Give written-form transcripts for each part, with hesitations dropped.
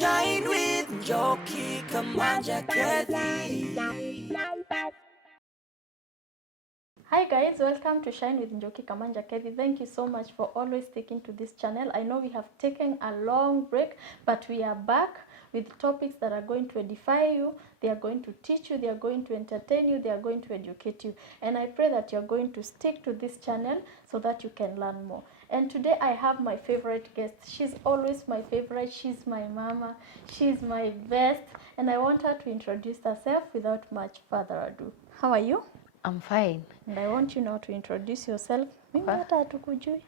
Shine with Njoki Kamanja Kethi. Hi guys, welcome to Shine with Njoki Kamanja Kethi. Thank you so much for always sticking to this channel. I know we have taken a long break, but we are back with topics that are going to edify you, they are going to teach you, they are going to entertain you, they are going to educate you. And I pray that you're going to stick to this channel so that you can learn more. And today I have my favorite guest. She's always my favorite. She's my mama. She's my best. And I want her to introduce herself without much further ado. How are you? I'm fine. And I want you now to introduce yourself. Mimi What? hata hatukujui.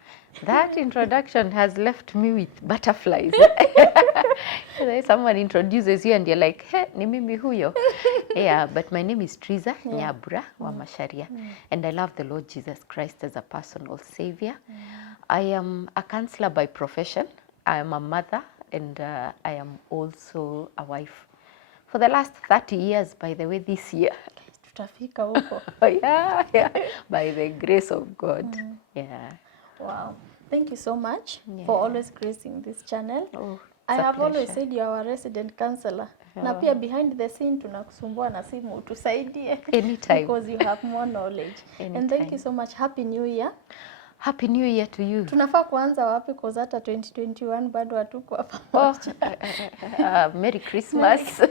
That introduction has left me with butterflies. Someone introduces you and you're like, hey, ni mimi huyo. Yeah, but my name is Triza Nyabura wa Masharia. And I love the Lord Jesus Christ as a personal savior. I am a counselor by profession. I am a mother and I am also a wife. For the last 30 years, by the way, this year. Tutafika huko. Yeah. By the grace of God. Yeah. Wow. Thank you so much Yeah. for always gracing this channel. Oh, I it's a have always pleasure. said you are our resident counselor. Na pia behind the scene tunakusumbua na simu utusaidie. Anytime. Because you have more knowledge. And thank you so much. Happy New Year. Happy New Year to you. Tunafaa kuanza wapi cause hata 2021 bado hatuko hapa. Oh, Merry Christmas.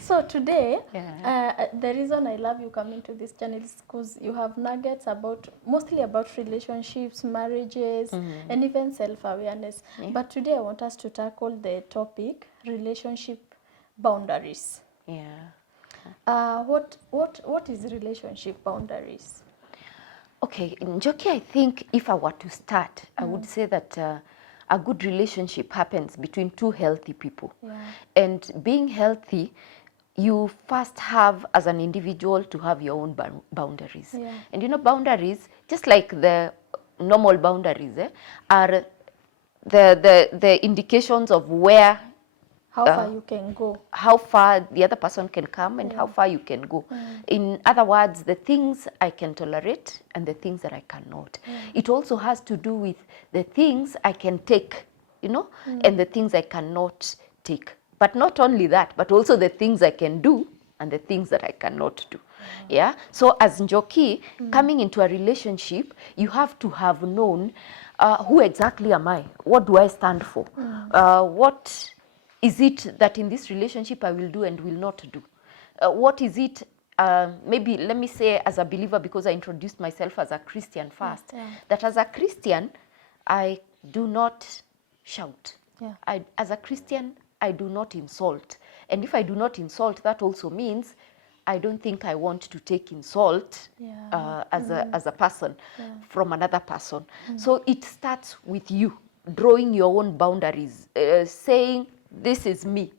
So today, Yeah. the reason I love you coming to this channel is because you have nuggets about, mostly about relationships, marriages, and even self-awareness. Yeah. But today I want us to tackle the topic, relationship boundaries. Yeah. What is relationship boundaries? Okay, Njoki, I think if I were to start, I would say that a good relationship happens between two healthy people. Yeah. And being healthy, you first have, as an individual, to have your own boundaries. Yeah. And you know, boundaries, just like the normal boundaries, are the indications of where, How far you can go. how far the other person can come and how far you can go. In other words, the things I can tolerate and the things that I cannot. It also has to do with the things I can take, you know, and the things I cannot take. But not only that, but also the things I can do and the things that I cannot do. Yeah. So as Njoki, coming into a relationship, you have to have known who exactly am I? What do I stand for? What is it that in this relationship I will do and will not do? What is it, maybe let me say as a believer, because I introduced myself as a Christian first, that as a Christian, I do not shout. Yeah. As a Christian, I do not insult. And if I do not insult, that also means I don't think I want to take insult as a person from another person. So it starts with you drawing your own boundaries, saying, this is me.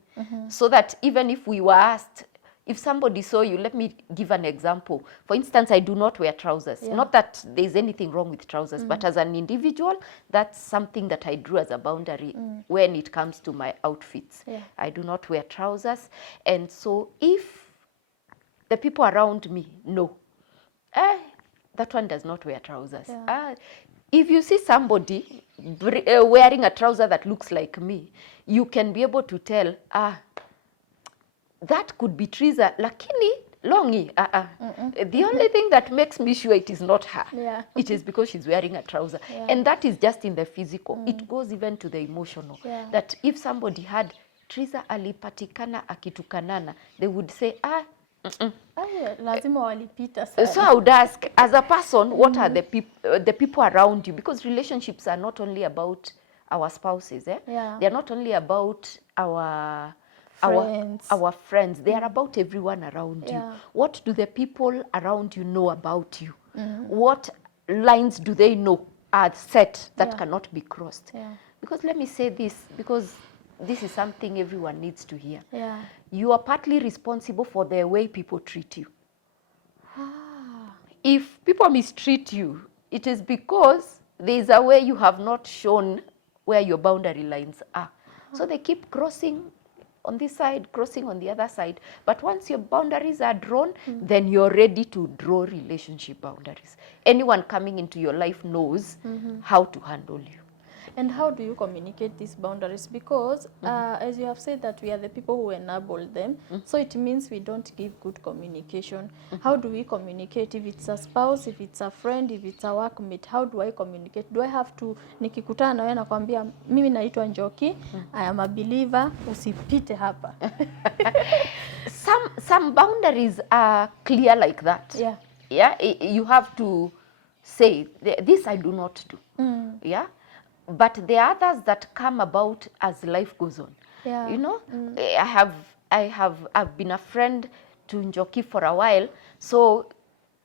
So that even if we were asked, if somebody saw you, let me give an example. For instance, I do not wear trousers. Not that there's anything wrong with trousers, but as an individual, that's something that I drew as a boundary when it comes to my outfits. Yeah. I do not wear trousers. And so if the people around me know, that one does not wear trousers. Yeah. If you see somebody wearing a trouser that looks like me, you can be able to tell, that could be Triza, lakini longi. The only thing that makes me sure it is not her, Yeah. it is because she's wearing a trouser. Yeah. And that is just in the physical. It goes even to the emotional. Yeah. That if somebody had Triza alipatikana akitukanana, they would say, Lazima walipita sana. so I would ask, as a person, what are the people around you? Because relationships are not only about our spouses. Yeah. They are not only about our Friends. our friends. They are about everyone around you. Yeah. What do the people around you know about you? What lines do they know are set that cannot be crossed? Yeah. Because let me say this, because this is something everyone needs to hear. Yeah. You are partly responsible for the way people treat you. If people mistreat you, it is because there is a way you have not shown where your boundary lines are. So they keep crossing on this side, crossing on the other side. But once your boundaries are drawn, then you're ready to draw relationship boundaries. Anyone coming into your life knows how to handle you. And how do you communicate these boundaries? Because as you have said that we are the people who enable them, so it means we don't give good communication. How do we communicate? If it's a spouse, if it's a friend, if it's a workmate, how do I communicate? Do I have to, nikikutana na wewe nakwambia mimi naitwa Njoki, I am a believer, usipite hapa. Some boundaries are clear like that. Yeah. Yeah, you have to say this I do not do. Yeah, but there are others that come about as life goes on. Yeah. You know, I've been a friend to Njoki for a while, so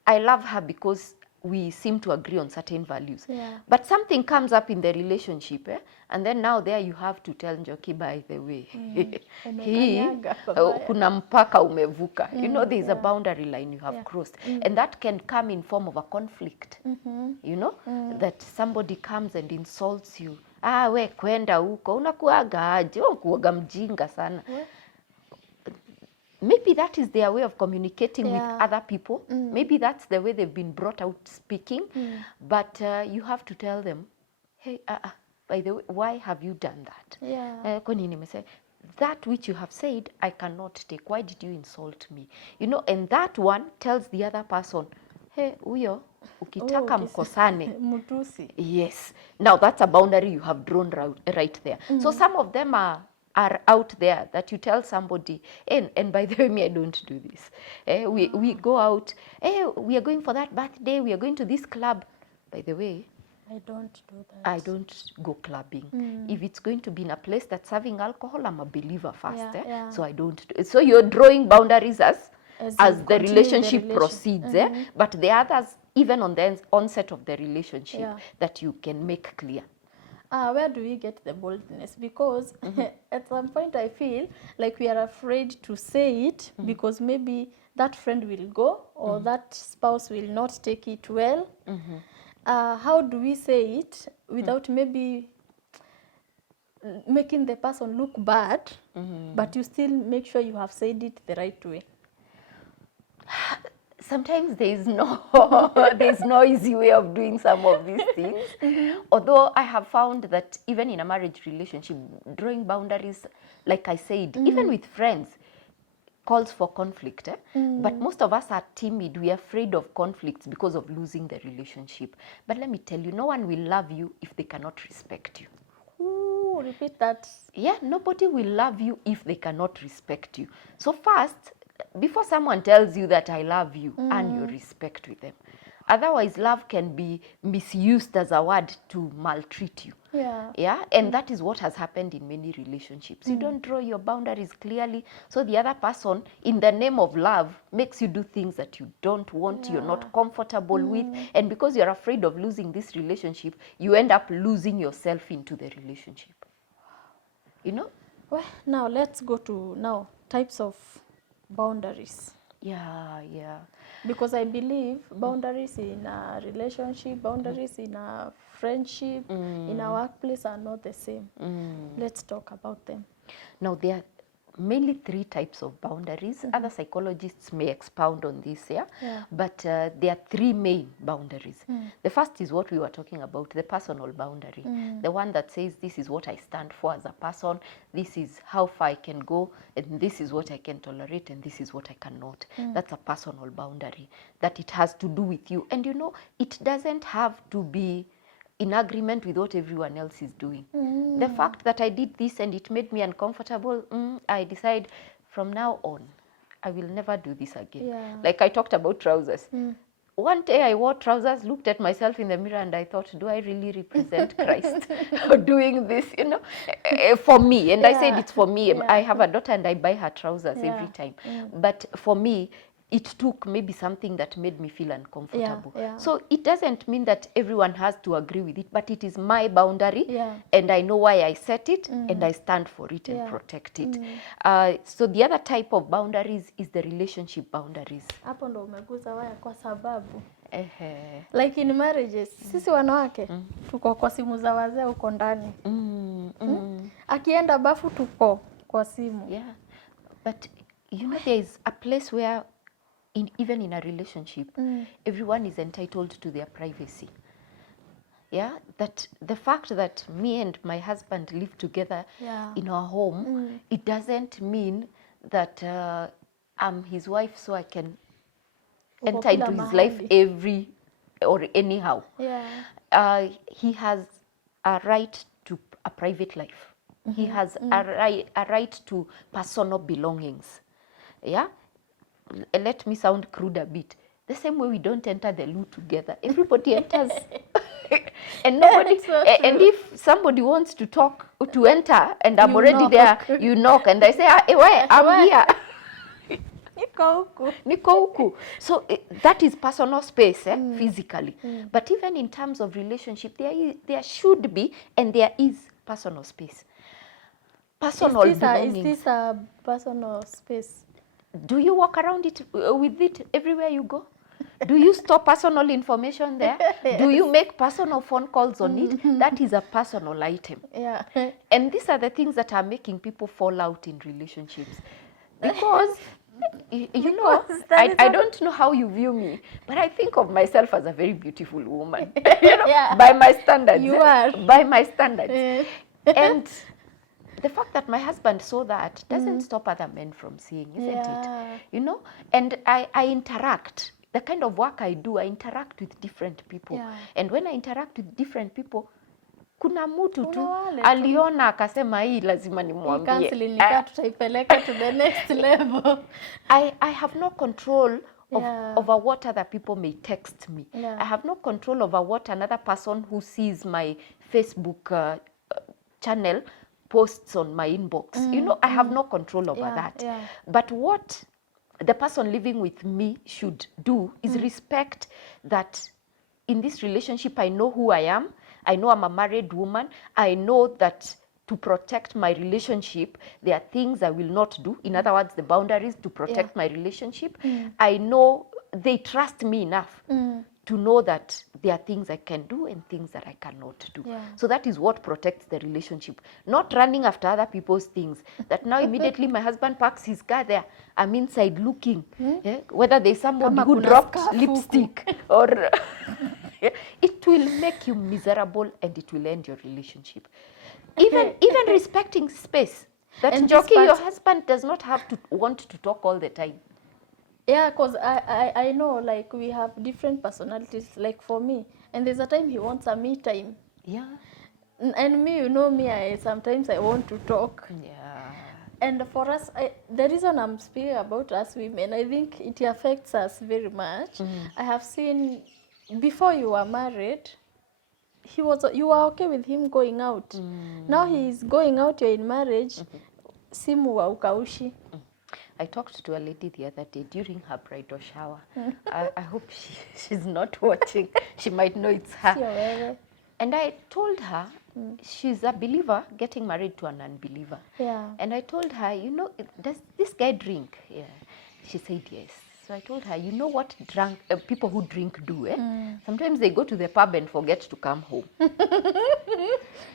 I love her because we seem to agree on certain values. Yeah. But something comes up in the relationship, and then now there you have to tell Njoki, by the way, hii Umekanyaga pabaya. kuna mpaka umevuka. You know, there's a boundary line you have crossed, and that can come in form of a conflict. You know, that somebody comes and insults you. Ah, we kwenda huko unakuaga aje? Unakuaga mjinga sana. Maybe that is their way of communicating with other people. Maybe that's the way they've been brought out speaking. But you have to tell them, hey, by the way, why have you done that? Yeah. Kwa nini nimesema, that which you have said, I cannot take. Why did you insult me? You know, and that one tells the other person, hey, huyo, ukitaka mkosane. Mutusi. Yes. Now that's a boundary you have drawn right there. So some of them are out there that you tell somebody, and by the way, me, I don't do this. We go out, we are going for that birthday, we are going to this club. By the way, I don't do that. I don't go clubbing. If it's going to be in a place that's serving alcohol, I'm a believer first. Yeah, yeah. So I don't do it. So you're drawing boundaries as you the continue relationship the proceeds. But the others, even on the onset of the relationship, that you can make clear. Where do we get the boldness? Because at some point I feel like we are afraid to say it because maybe that friend will go or that spouse will not take it well. How do we say it without maybe making the person look bad, but you still make sure you have said it the right way? Sometimes there's no easy way of doing some of these things. Although I have found that even in a marriage relationship, drawing boundaries, like I said, even with friends, calls for conflict. But most of us are timid. We are afraid of conflicts because of losing the relationship. But let me tell you, no one will love you if they cannot respect you. Ooh, repeat that. Yeah, nobody will love you if they cannot respect you. So first, before someone tells you that I love you, earn your respect with them. Otherwise, love can be misused as a word to maltreat you. Yeah. Yeah, and that is what has happened in many relationships. You don't draw your boundaries clearly, so the other person, in the name of love, makes you do things that you don't want, you're not comfortable with, and because you're afraid of losing this relationship, you end up losing yourself into the relationship. You know? Well, now let's go to types of boundaries. Yeah. Because I believe boundaries in a relationship, boundaries in a friendship, in a workplace are not the same. Let's talk about them. Now, there are mainly 3 types of boundaries. Other psychologists may expound on this, but there are 3 main boundaries. The first is what we were talking about, the personal boundary. The one that says, this is what I stand for as a person, this is how far I can go, and this is what I can tolerate, and this is what I cannot. That's a personal boundary, that it has to do with you. And you know, it doesn't have to be in agreement with what everyone else is doing. The fact that I did this and it made me uncomfortable, I decide from now on, I will never do this again. Yeah. Like I talked about trousers. One day I wore trousers, looked at myself in the mirror and I thought, do I really represent Christ doing this, you know, for me? And I said, it's for me. I have a daughter and I buy her trousers every time. But for me, it took maybe something that made me feel uncomfortable. So it doesn't mean that everyone has to agree with it, but it is my boundary, and I know why I set it, and I stand for it and protect it. So the other type of boundaries is the relationship boundaries. Hapo ndo umeguza waya kwa sababu like in marriages, sisi wanawake tuko kwa simu za wazee huko ndani. Akienda bafu tuko kwa simu. Yeah. But you know, there is a place where even in a relationship, everyone is entitled to their privacy. yeah, that the fact that me and my husband live together Yeah. in our home, it doesn't mean that I'm his wife, so I can Uko enter kila into his life mahali. every or anyhow. Yeah. He has a right to a private life. He has a right to personal belongings. Yeah? Let me sound crude a bit. The same way we don't enter the loo together. Everybody enters. And nobody, It's so and true. if somebody wants to talk, to enter, and I'm You already there, knock. you knock, and I say, ah, why? I'm Why? here. Niko huku. Niko huku. So that is personal space, physically. But even in terms of relationship, there should be and there is personal space. Personal Is belongings. this a personal space? Do you walk around it with it everywhere you go? Do you store personal information there? Do you make personal phone calls on it? That is a personal item. Yeah. And these are the things that are making people fall out in relationships. Because, you know, Because that is I what- don't know how you view me, but I think of myself as a very beautiful woman. You know, Yeah. by my standards. You are. By my standards. Eh. And the fact that my husband saw that doesn't stop other men from seeing, isn't Yeah. it? You know, and I interact. The kind of work I do, I interact with different people. Yeah. And when I interact with different people, kuna mtu Kuna tu wale tu. aliona akasema hii lazima Hii nimwambie. counseling nikaa tutaipeleka to the next level. I have no control Yeah. over what other people may text me. Yeah. I have no control over what another person who sees my Facebook channel posts on my inbox. You know, I have no control over Yeah, that. yeah. But what the person living with me should do is respect that in this relationship, I know who I am. I know I'm a married woman. I know that to protect my relationship, there are things I will not do. In other words, the boundaries to protect my relationship. I know they trust me enough to know that there are things I can do and things that I cannot do. Yeah. So that is what protects the relationship. Not running after other people's things. That now immediately my husband parks his car there. I'm inside looking. Whether there's somebody Kama who kuna dropped scarf huku. lipstick or... It will make you miserable and it will end your relationship. Even respecting space. That And this Njoki, your part- husband does not have to want to talk all the time. Yeah, because I know, like, we have different personalities, like for me. And there's a time he wants a me time. Yeah. And me, you know me, sometimes I want to talk. Yeah. And for us, the reason I'm speaking about us women, I think it affects us very much. I have seen, before you were married, you were okay with him going out. Now he's going out, you're in marriage, simu wa ukaushi. I talked to a lady the other day during her bridal shower. I hope she's not watching. She might know it's her. Sio wewe. And I told her she's a believer getting married to an unbeliever. Yeah. And I told her, you know, does this guy drink? Yeah. She said yes. So I told her, you know what people who drink do, eh? Sometimes they go to the pub and forget to come home.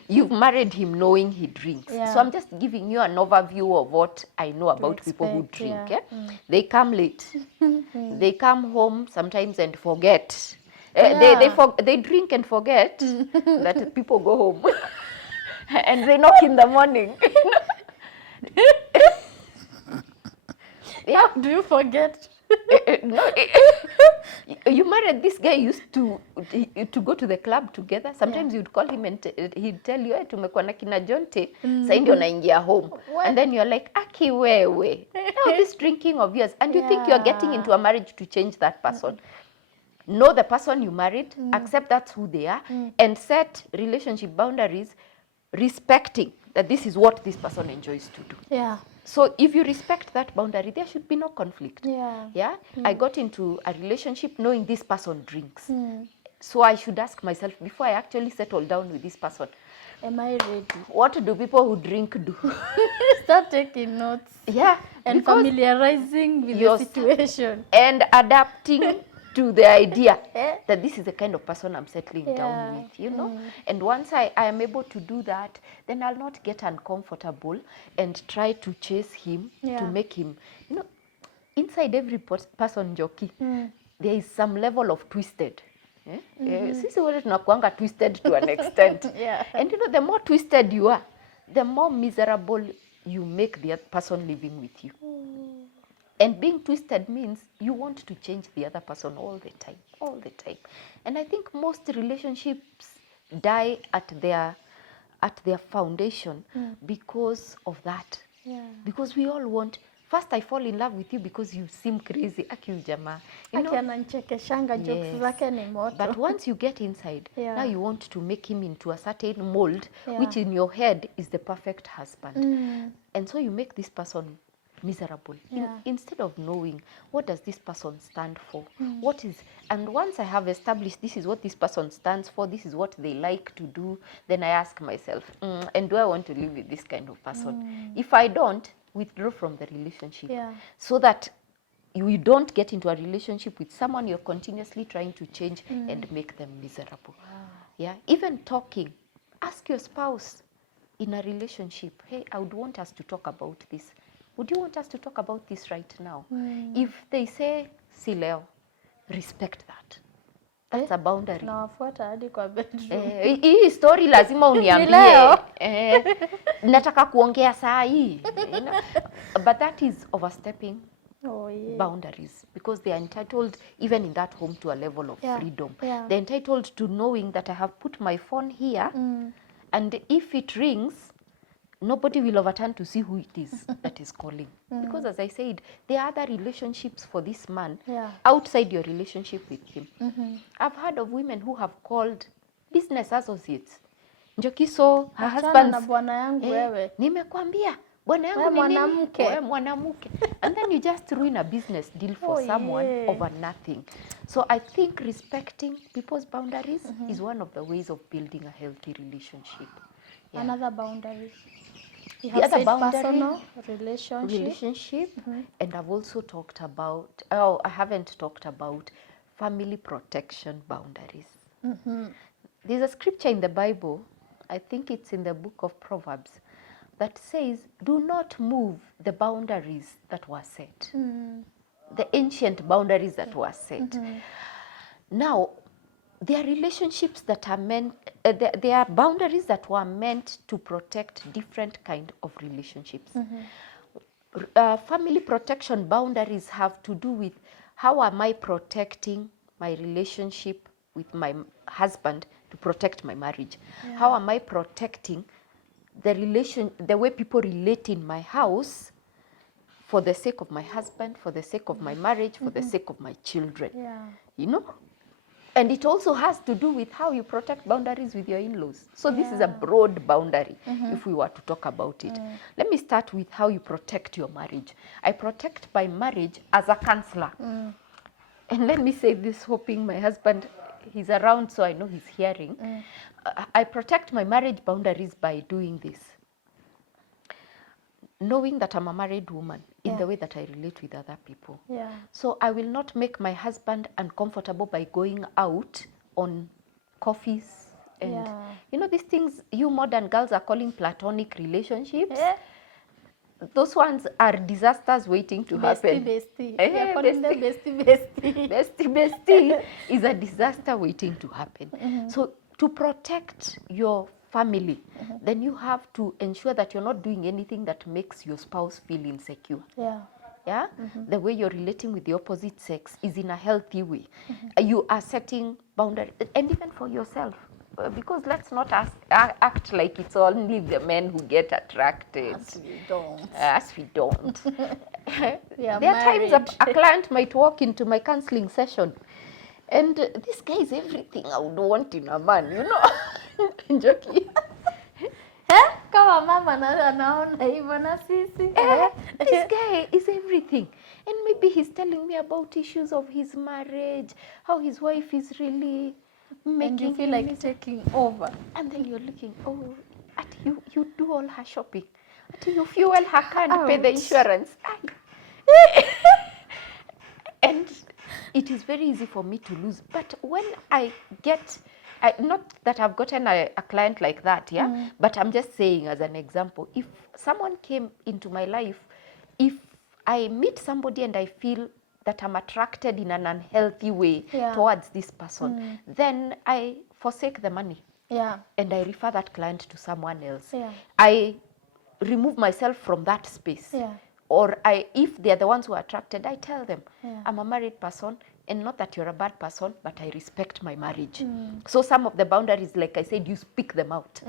You've married him knowing he drinks. Yeah. So I'm just giving you an overview of what I know about people who expect, drink. yeah. They come late. They come home sometimes and forget. Yeah. They drink and forget that people go home. And they knock in the morning. How do you forget? No, you married this guy used to go to the club together. Sometimes you'd call him and he'd tell you, tumekuwa na kina Jonte, sasa ndio naingia home. What? And then you're like, aki wewe, now this drinking of yours. And you think you're getting into a marriage to change that person. Know the person you married, accept that's who they are, and set relationship boundaries, respecting that this is what this person enjoys to do. Yeah. So if you respect that boundary, there should be no conflict. Yeah. Yeah? I got into a relationship knowing this person drinks. So I should ask myself, before I actually settle down with this person, Am I ready? what do people who drink do? Start taking notes Yeah. and because familiarizing with the you're situation. and adapting to the idea Eh? that this is the kind of person I'm settling down Yeah. with, you know. And once I am able to do that, then I'll not get uncomfortable and try to chase him to Yeah. make him, you know, inside every person, Njoki, there is some level of twisted. Sisi wote tunakuanga twisted to an extent. Yeah. And you know, the more twisted you are, the more miserable you make the other person living with you. And being twisted means you want to change the other person all the time, all the time. And I think most relationships die at their foundation because of that. Yeah. Because we all want, first I fall in love with you because you seem crazy. Aki jamaa. You know, Ananichekeshanga, jokes Yes. zake ni moto. but once you get inside, Yeah. now you want to make him into a certain mold, Yeah. which in your head is the perfect husband. And so you make this person miserable. Yeah. Instead of knowing, what does this person stand for? What is, and once I have established this is what this person stands for, this is what they like to do, then I ask myself, and do I want to live with this kind of person? If I don't, withdraw from the relationship. Yeah. So that you don't get into a relationship with someone you're continuously trying to change and make them miserable. Yeah, even talking, ask your spouse in a relationship, hey, I would want us to talk about this. Would you want us to talk about this right now? If they say si leo, respect that. That's a boundary. Nawafuata hadi kwa bedroom. Hii story lazima uniambie. leo. Nataka kuongea saa hii. You know? But that is overstepping Oh, yeah. boundaries, because they are entitled, even in that home, to a level of Yeah, freedom. yeah. They're entitled to knowing that I have put my phone here, and if it rings, nobody will overturn to see who it is that is calling. Because as I said, there are other relationships for this man Yeah. outside your relationship with him. I've heard of women who have called business associates. Njoki, so her Achana husband's, na bwana yangu wewe. nimekwambia bwana yangu Wewe ni nini? mwanamke. Wewe mwanamke. And then you just ruin a business deal for Oh, someone yeah. over nothing. So I think respecting people's boundaries is one of the ways of building a healthy relationship. Yeah. Another boundary. You The have other said boundary, personal, relationship. And I've also talked about, I haven't talked about family protection boundaries. There's a scripture in the Bible, I think it's in the book of Proverbs, that says, do not move the boundaries that were set. The ancient boundaries that were set. Now, there are relationships that are meant, there are boundaries that were meant to protect different kind of relationships. Family protection boundaries have to do with how am I protecting my relationship with my husband to protect my marriage? How am I protecting the way people relate in my house for the sake of my husband, for the sake of my marriage, for the sake of my children? Yeah. You know? And it also has to do with how you protect boundaries with your in-laws. So this is a broad boundary if we were to talk about it. Let me start with how you protect your marriage. I protect my marriage as a counselor. And let me say this, hoping my husband, he's around so I know he's hearing. I protect my marriage boundaries by doing this. Knowing that I'm a married woman in the way that I relate with other people. Yeah. So I will not make my husband uncomfortable by going out on coffees and you know these things you modern girls are calling platonic relationships. Those ones are disasters waiting to happen. Bestie. Eh, You're calling them bestie. bestie. Bestie is a disaster waiting to happen. So to protect your family, then you have to ensure that you're not doing anything that makes your spouse feel insecure. Yeah. Yeah, the way you're relating with the opposite sex is in a healthy way. You are setting boundaries, and even for yourself, because let's not act like it's only the men who get attracted. As we don't. As we don't. We are There are times married. a client might walk into my counseling session, and this guy is everything I would want in a man, you know. Joking. Kama mama anaona hivyo na sisi. This guy is everything. And maybe he's telling me about issues of his marriage, how his wife is really making And you feel him like taking over. and then you're looking, oh, you do all her shopping. You fuel her car and pay the Ouch. insurance. And it is very easy for me to lose. But when I get, not that I've gotten a client like that, yeah, but I'm just saying as an example, if someone came into my life, if I meet somebody and I feel that I'm attracted in an unhealthy way Yeah. towards this person, then I forsake the money Yeah. and I refer that client to someone else. Yeah. I remove myself from that space. Yeah. Or if they're the ones who are attracted, I tell them, Yeah. I'm a married person, and not that you're a bad person, but I respect my marriage. So some of the boundaries, like I said, you speak them out.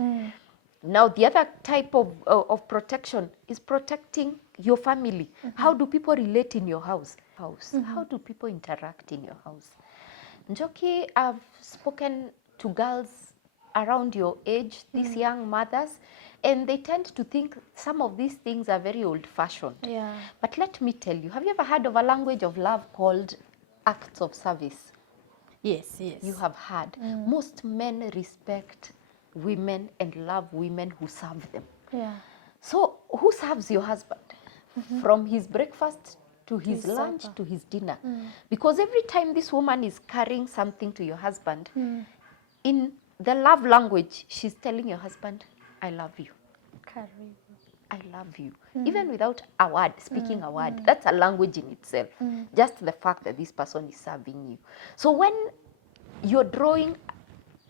Now, the other type of protection is protecting your family. How do people relate in your house? How do people interact in your house? Njoki, I've spoken to girls around your age, these young mothers, and they tend to think some of these things are very old-fashioned. Yeah. But let me tell you, have you ever heard of a language of love called acts of service? Yes, yes. You have heard. Most men respect women and love women who serve them. Yeah. So who serves your husband? From his breakfast to his his lunch supper. to his dinner. Because every time this woman is carrying something to your husband, in the love language, she's telling your husband, I love you. Karibu. I love you. Even without a word, speaking a word, that's a language in itself. Just the fact that this person is serving you. So when you're drawing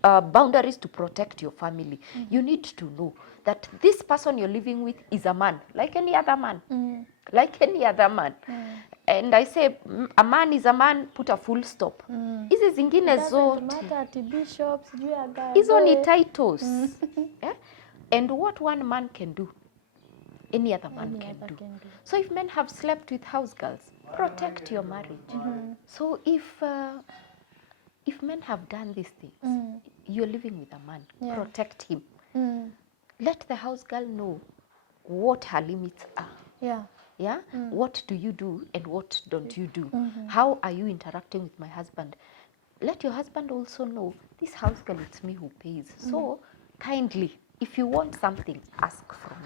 boundaries to protect your family, you need to know that this person you're living with is a man, like any other man. Like any other man. And I say, a man is a man, put a full stop. Hizi zingine Doesn't zote, matter ati bishop, sijui aga. hizo ni titles. Yeah? And what one man can do, any other man can do. So if men have slept with house girls, protect your marriage. So if men have done these things, you're living with a man, protect him. Let the house girl know what her limits are. Yeah. Yeah? What do you do and what don't you do? How are you interacting with my husband? Let your husband also know, this house girl, it's me who pays. So kindly, if you want something, ask from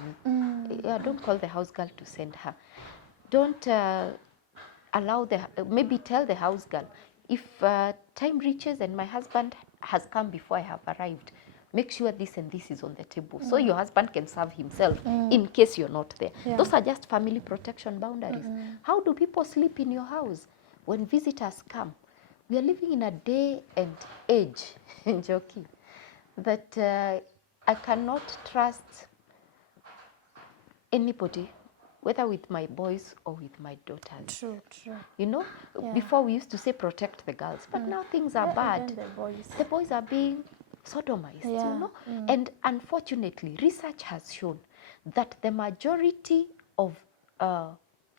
me. Don't call the house girl to send her. Don't allow maybe tell the house girl, if time reaches and my husband has come before I have arrived, make sure this and this is on the table. So your husband can serve himself in case you're not there. Yeah. Those are just family protection boundaries. How do people sleep in your house when visitors come? We are living in a day and age, Njoki, that I cannot trust anybody, whether with my boys or with my daughters. True, true. You know, Yeah. before we used to say protect the girls, but now things are bad. Even the boys. The boys are being sodomized, Yeah. you know. And unfortunately, research has shown that the majority of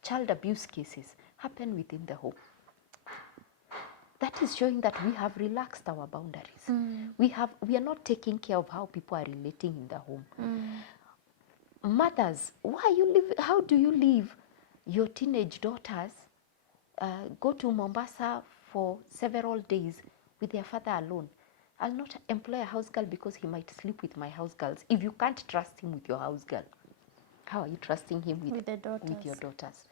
child abuse cases happen within the home. That is showing that we have relaxed our boundaries. We are not taking care of how people are relating in the home. Mothers, how do you leave your teenage daughters go to Mombasa for several days with their father alone? I'll not employ a house girl because he might sleep with my house girls. If you can't trust him with your house girl, how are you trusting him with the daughters. with your daughters?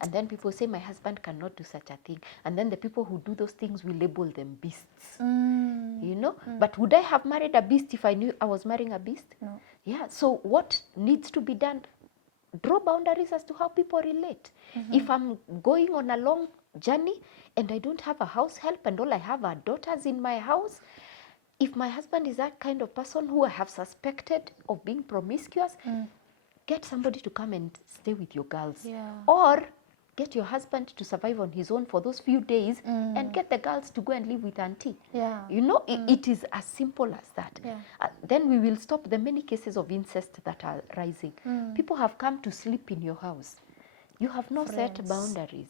And then people say, my husband cannot do such a thing. And then the people who do those things will label them beasts. You know? But would I have married a beast if I knew I was marrying a beast? No. Yeah, so what needs to be done? Draw boundaries as to how people relate. If I'm going on a long journey and I don't have a house help and all I have are daughters in my house, if my husband is that kind of person who I have suspected of being promiscuous, get somebody to come and stay with your girls. Yeah. Or get your husband to survive on his own for those few days and get the girls to go and live with auntie. Yeah. You know, it is as simple as that. Yeah. Then we will stop the many cases of incest that are rising. People have come to sleep in your house. You have no set Friends. boundaries.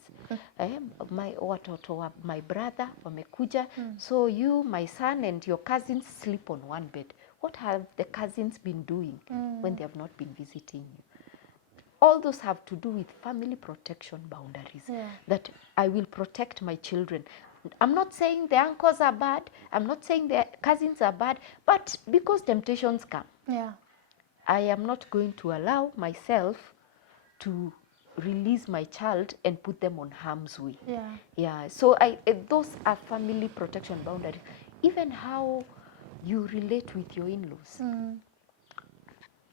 Watoto wa my brother wamekuja, so you, my son, and your cousins sleep on one bed. What have the cousins been doing when they have not been visiting you? All those have to do with family protection boundaries. Yeah. That I will protect my children. I'm not saying the uncles are bad. I'm not saying the cousins are bad. But because temptations come, Yeah. I am not going to allow myself to release my child and put them on harm's way. Yeah. Yeah. So those are family protection boundaries. Even how you relate with your in-laws.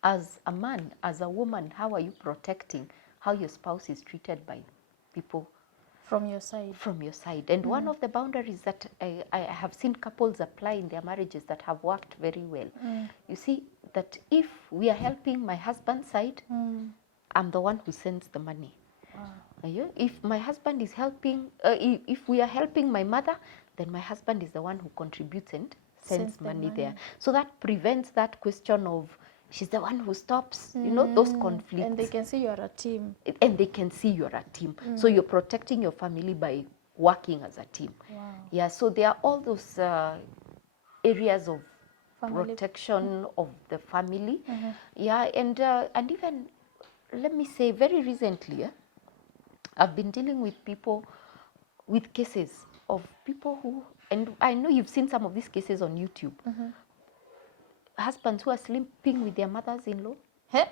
As a man, as a woman, how are you protecting how your spouse is treated by people From your side. from your side. And one of the boundaries that I have seen couples apply in their marriages that have worked very well, you see, that if we are helping my husband's side, I'm the one who sends the money. If my husband is helping, if we are helping my mother, then my husband is the one who contributes and sends the money money. there. So that prevents that question of she's the one who stops, you know, those conflicts. And they can see you are a team. And they can see you're a team. So you're protecting your family by working as a team. Wow. Yeah, so there are all those areas of Family. protection of the family. Yeah, and even, let me say, very recently, I've been dealing with people, with cases of people who, and I know you've seen some of these cases on YouTube, husbands who are sleeping with their mothers-in-law. Hey,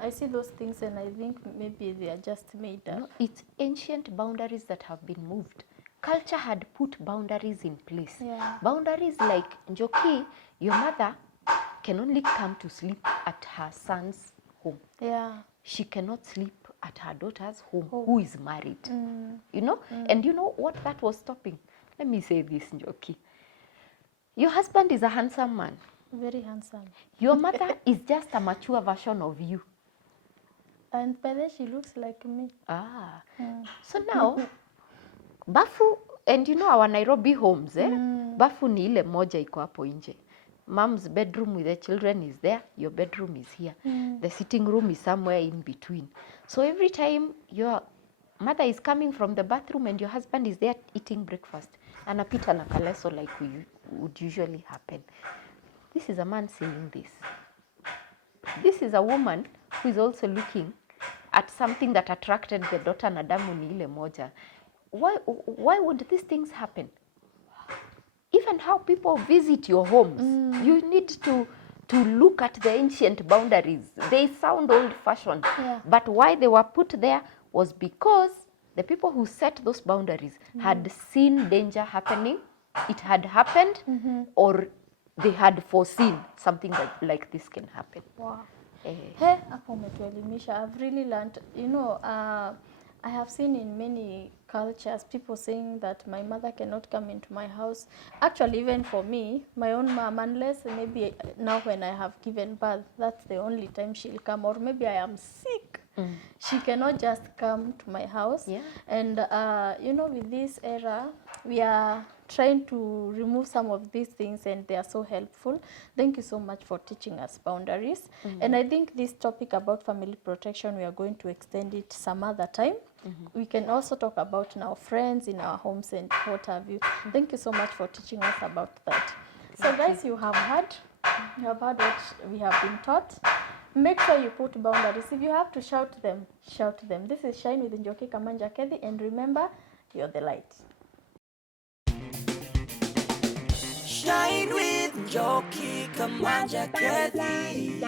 I see those things and I think maybe they are just made up. No, it's ancient boundaries that have been moved. Culture had put boundaries in place. Yeah. Boundaries like, Njoki, your mother can only come to sleep at her son's home. Yeah. She cannot sleep at her daughter's home, who is married. You know? And you know what that was stopping? Let me say this, Njoki. Your husband is a handsome man. Very handsome. Your mother is just a mature version of you. And by then she looks like me. Ah. So now, bafu, and you know our Nairobi homes, bafu ni ile moja iko hapo nje. Mom's bedroom with the children is there, your bedroom is here. The sitting room is somewhere in between. So every time your mother is coming from the bathroom and your husband is there eating breakfast, anapita na kaleso like would usually happen. This is a man saying this. This is a woman who is also looking at something that attracted the daughter na damu ni ile moja. Why would these things happen? Even how people visit your homes, you need to look at the ancient boundaries. They sound old-fashioned, but why they were put there was because the people who set those boundaries had seen danger happening, it had happened, or they had foreseen something like this can happen. Wow. Hey, hapo umetuelimisha. I've really learned, you know, I have seen in many cultures people saying that my mother cannot come into my house. Actually, even for me, my own mom, unless maybe now when I have given birth, that's the only time she'll come, or maybe I am sick. She cannot just come to my house. Yeah. And, you know, with this era, we are trying to remove some of these things and they are so helpful. Thank you so much for teaching us boundaries. And I think this topic about family protection, we are going to extend it some other time. We can also talk about now friends in our homes and what have you. Thank you so much for teaching us about that. So guys, you have heard what we have been taught. Make sure you put boundaries. If you have to shout them, shout them. This is Shine with Njoki Kamanja Kethi, and remember, you're the light. Shine with Njoki Kamanja Kethi.